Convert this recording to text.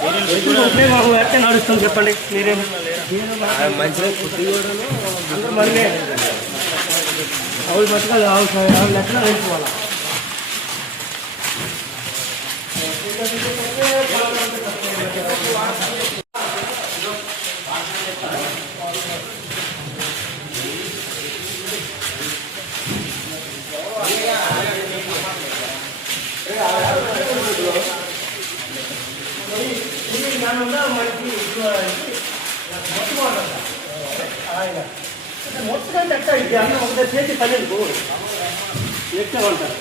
ఎట్లా నడుస్తుంది చెప్పండి మీరేమో మంచిగా కుట్టి అందరూ మళ్ళీ ఆవులు బతకాలి ఆవులు ఎట్లా వేసుకోవాలా మొత్తం ఎట్ట ఇది అన్న ఒకటే చేసి పని ఎట్లా ఉంటారు